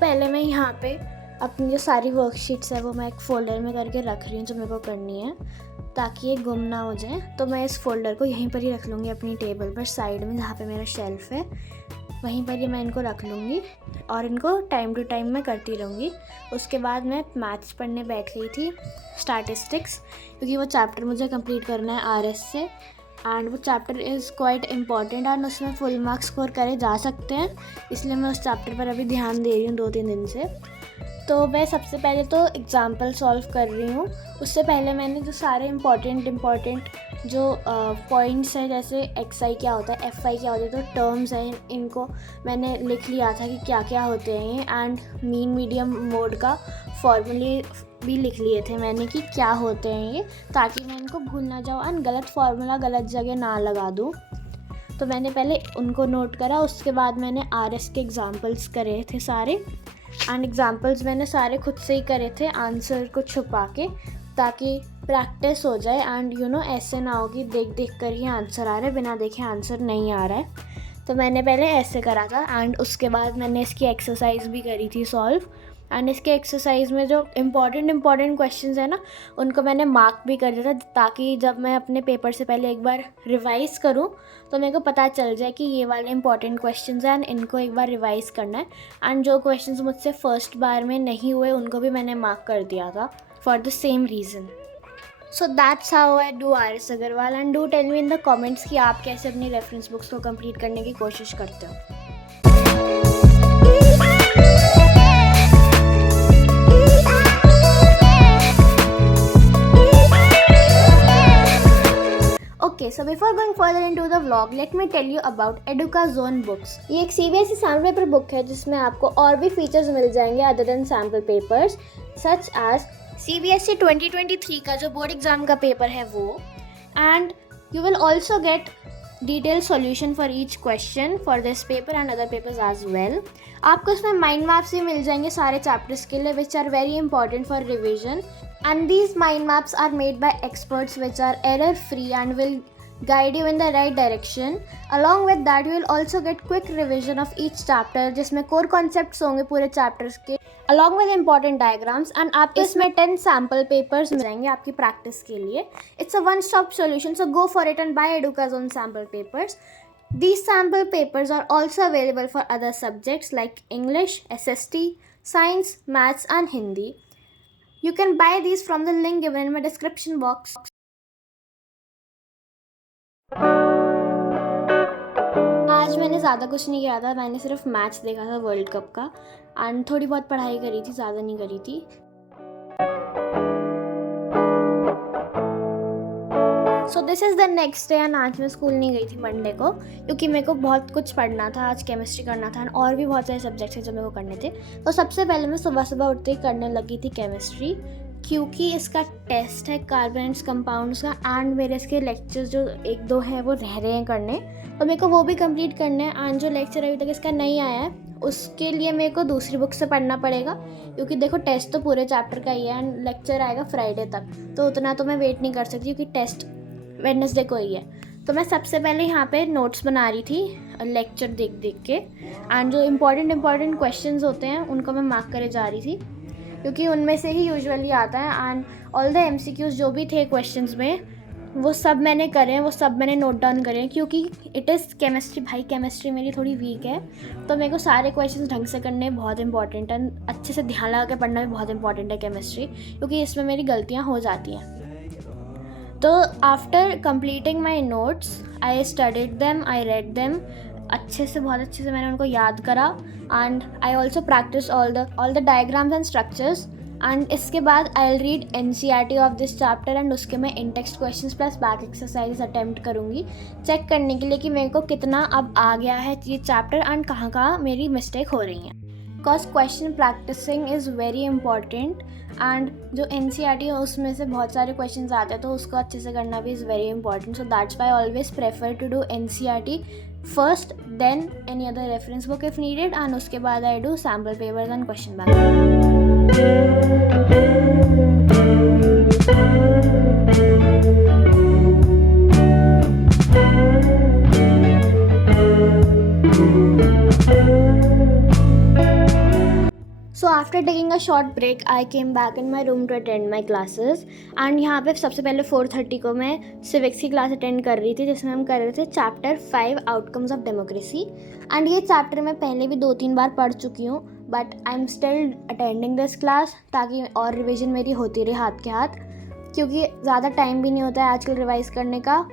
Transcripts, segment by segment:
पहले मैं यहाँ पे अपनी जो सारी वर्कशीट्स है वो मैं एक फ़ोल्डर में करके रख रही हूँ जो मेरे को करनी है, ताकि ये गुम ना हो जाए। तो मैं इस फ़ोल्डर को यहीं पर ही रख लूँगी अपनी टेबल पर साइड में, जहाँ पे मेरा शेल्फ़ है वहीं पर ही मैं इनको रख लूँगी और इनको टाइम टू टाइम मैं करती रहूँगी। उसके बाद मैं मैथ्स पढ़ने बैठ गई थी, स्टैटिस्टिक्स, क्योंकि वो चैप्टर मुझे कंप्लीट करना है आरएस से, एंड वो chapter is quite important and उसमें फुल मार्क्स स्कोर करे जा सकते हैं, इसलिए मैं उस चैप्टर पर अभी ध्यान दे रही हूँ 2-3 दिन से। तो मैं सबसे पहले तो एग्ज़ाम्पल सॉल्व कर रही हूँ। उससे पहले मैंने जो सारे इम्पॉर्टेंट जो पॉइंट्स हैं, जैसे एक्स आई क्या होता है, एफ आई क्या होता है, तो टर्म्स हैं, इनको मैंने लिख लिया था कि क्या क्या होते हैं ये, एंड मीन मीडियम मोड का फॉर्मूले भी लिख लिए थे मैंने कि क्या होते हैं ये, ताकि मैं इनको भूल ना जाऊँ एंड गलत फार्मूला गलत जगह ना लगा दूँ। तो मैंने पहले उनको नोट करा, उसके बाद मैंने आरएस के एग्ज़ाम्पल्स करे थे सारे, एंड एग्ज़ाम्पल्स मैंने सारे खुद से ही करे थे आंसर को छुपा के, ताकि प्रैक्टिस हो जाए एंड ऐसे ना हो कि देख देख कर ही आंसर आ रहा है, बिना देखे आंसर नहीं आ रहा है। तो मैंने पहले ऐसे करा था एंड उसके बाद मैंने इसकी एक्सरसाइज भी करी थी सॉल्व, एंड इसके एक्सरसाइज में जो इम्पॉर्टेंट क्वेश्चंस है ना, उनको मैंने मार्क भी कर दिया था, ताकि जब मैं अपने पेपर से पहले एक बार रिवाइज़ करूं तो मेरे को पता चल जाए कि ये वाले इंपॉर्टेंट क्वेश्चंस हैं एंड इनको एक बार रिवाइज़ करना है। एंड जो क्वेश्चंस मुझसे फर्स्ट बार में नहीं हुए उनको भी मैंने मार्क कर दिया था for the same reason. So that's how I do R S Agarwal, and do tell me in the comments कि आप कैसे अपनी रेफरेंस बुक्स को कंप्लीट करने की कोशिश करते हो। Okay, so before going further into the vlog, let me tell you about Educazone books. ये एक CBSE सैम्पल पेपर बुक है जिसमें आपको और भी फीचर्स मिल जाएंगे other than sample papers, such as CBSE 2023 का जो बोर्ड एग्जाम का पेपर है वो, and you will also get detail solution for each question for this paper and other papers as well. आपको इसमें माइंड मैप्स भी मिल जाएंगे सारे चैप्टर्स के लिए, which are very important for revision, and these mind maps are made by experts which are error free and will guide you in the right direction. Along with that you will also get quick revision of each chapter जिसमें core concepts होंगे पूरे chapters के, along with important diagrams, and आपको इसमें 10 sample papers मिल जाएंगे आपकी practice के लिए। It's a one stop solution, so go for it and buy Educazone sample papers. These sample papers are also available for other subjects like English, SST, Science, Maths and Hindi. You can buy these from the link given in my description box. आज मैंने ज़्यादा कुछ नहीं किया था, मैंने सिर्फ match देखा था वर्ल्ड कप का, एंड थोड़ी बहुत पढ़ाई करी थी, ज़्यादा नहीं करी थी। So this is the next day, and आज मैं स्कूल नहीं गई थी मंडे को, क्योंकि मेरे को बहुत कुछ पढ़ना था, आज केमिस्ट्री करना था और भी बहुत सारे सब्जेक्ट्स हैं जो मेरे को करने थे। तो सबसे पहले मैं सुबह उठते ही करने लगी थी केमिस्ट्री, क्योंकि इसका टेस्ट है कार्बोनेट्स कंपाउंड्स का, एंड मेरे इसके लेक्चर्स जो 1-2 हैं वो रह रहे हैं करने, तो मेरे को वो भी कंप्लीट करने हैं। एंड जो लेक्चर अभी तक इसका नहीं आया है उसके लिए मेरे को दूसरी बुक से पढ़ना पड़ेगा, क्योंकि देखो टेस्ट तो पूरे चैप्टर का ही है एंड लेक्चर आएगा फ्राइडे तक, तो उतना तो मैं वेट नहीं कर सकती क्योंकि टेस्ट वेडनेसडे को ही है। तो मैं सबसे पहले यहाँ पे नोट्स बना रही थी लेक्चर देख के, एंड जो इम्पॉर्टेंट क्वेश्चंस होते हैं उनको मैं मार्क करे जा रही थी, क्योंकि उनमें से ही यूजुअली आता है। एंड ऑल द MCQs जो भी थे क्वेश्चंस में वो सब मैंने करे हैं, वो सब मैंने नोट डाउन करे हैं, क्योंकि इट इज़ केमिस्ट्री, भाई केमिस्ट्री मेरी थोड़ी वीक है, तो मेरे को सारे क्वेश्चंस ढंग से करने बहुत इंपॉर्टेंट है, अच्छे से ध्यान लगा के पढ़ना भी बहुत इंपॉर्टेंट है केमिस्ट्री, क्योंकि इसमें मेरी गलतियाँ हो जाती हैं। तो after completing my notes I studied them, I read them अच्छे से, बहुत अच्छे से मैंने उनको याद करा, and I also practice all the diagrams and structures. And इसके बाद I will read NCERT of this chapter, and उसके मैं in text questions plus back exercise attempt करूँगी चेक करने के लिए कि मेरे को कितना अब आ गया है ये चैप्टर एंड कहाँ कहाँ मेरी मिस्टेक हो रही हैं। Because question practicing is very important, and जो NCERT है उसमें से बहुत सारे क्वेश्चन आते हैं, तो उसको अच्छे से करना भी is very important. So that's why I always prefer to do NCERT first, then any other reference book if needed, and उसके बाद I do sample papers and question bank. After taking a short break I came back in my room to attend my classes and यहाँ पे सबसे पहले 4:30 को मैं civics की class attend कर रही थी जिसमें हम कर रहे थे chapter 5 outcomes of democracy. And ये चैप्टर मैं पहले भी 2-3 बार पढ़ चुकी हूँ, but I am still attending this class ताकि और रिविजन मेरी होती रहे हाथ के हाथ, क्योंकि ज़्यादा टाइम भी नहीं होता है आजकल रिवाइज़ करने का,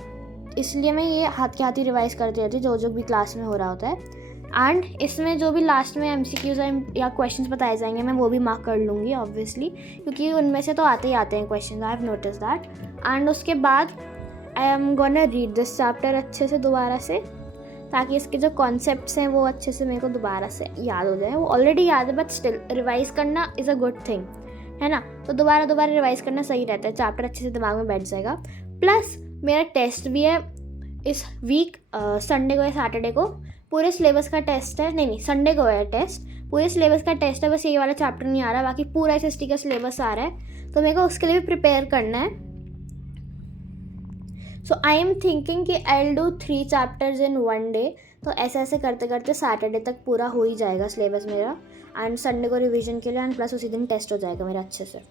इसलिए मैं ये हाथ के हाथ ही रिवाइज़ करती रहती हूँ जो भी क्लास में हो रहा होता है। एंड इसमें जो भी लास्ट में MCQs या क्वेश्चंस बताए जाएंगे मैं वो भी मार्क कर लूँगी ऑब्वियसली, क्योंकि उनमें से तो आते ही आते हैं question, I have notice that. And उसके बाद I am gonna read this chapter अच्छे से दोबारा से, ताकि इसके जो कॉन्सेप्ट्स हैं वो अच्छे से मेरे को दोबारा से याद हो जाए। वो ऑलरेडी याद है बट स्टिल रिवाइज़ करना इज़ अ गुड थिंग, है ना। तो दोबारा रिवाइज़ करना सही रहता है, चैप्टर अच्छे से दिमाग में बैठ जाएगा। प्लस मेरा टेस्ट भी है इस वीक, संडे को या सैटरडे को पूरे सिलेबस का टेस्ट है। नहीं संडे को है टेस्ट, पूरे सिलेबस का टेस्ट है, बस ये वाला चैप्टर नहीं आ रहा, बाकी पूरा SST का सिलेबस आ रहा है, तो मेरे को उसके लिए भी प्रिपेयर करना है। सो आई एम थिंकिंग कि I will do 3 chapters in 1 day, तो ऐसे करते करते सैटरडे तक पूरा हो ही जाएगा सिलेबस मेरा, एंड संडे को रिवीजन के लिए, एंड प्लस उसी दिन टेस्ट हो जाएगा मेरा अच्छे से।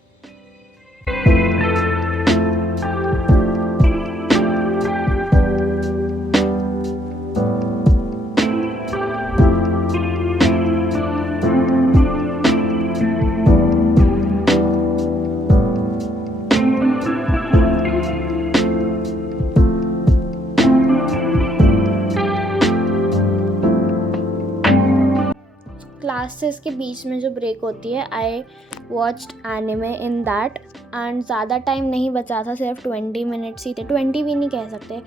क्लासेस के बीच में जो ब्रेक होती है I watched anime in that, and ज़्यादा टाइम नहीं बचा था, सिर्फ 20 मिनट्स ही थे, 20 भी नहीं कह सकते,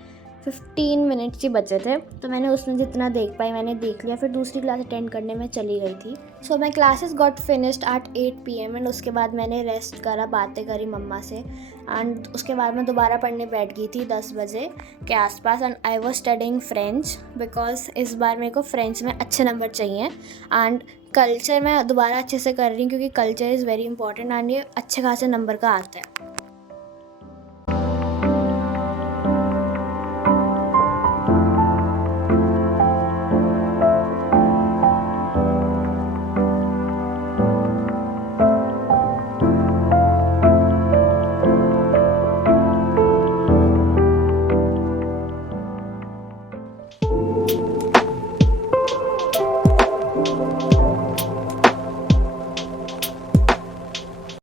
15 मिनट्स ही बचे थे, तो मैंने उसमें जितना देख पाई मैंने देख लिया, फिर दूसरी क्लास अटेंड करने में चली गई थी। So my classes got finished at 8 PM, and उसके बाद मैंने रेस्ट करा, बातें करी मम्मा से, एंड उसके बाद मैं दोबारा पढ़ने बैठ गई थी 10 बजे के आसपास, and I was studying French because इस बार मेरे को फ्रेंच में अच्छे नंबर चाहिए, एंड कल्चर मैं दोबारा अच्छे से कर रही हूँ क्योंकि culture is very important and ये अच्छे खासे नंबर का आता है।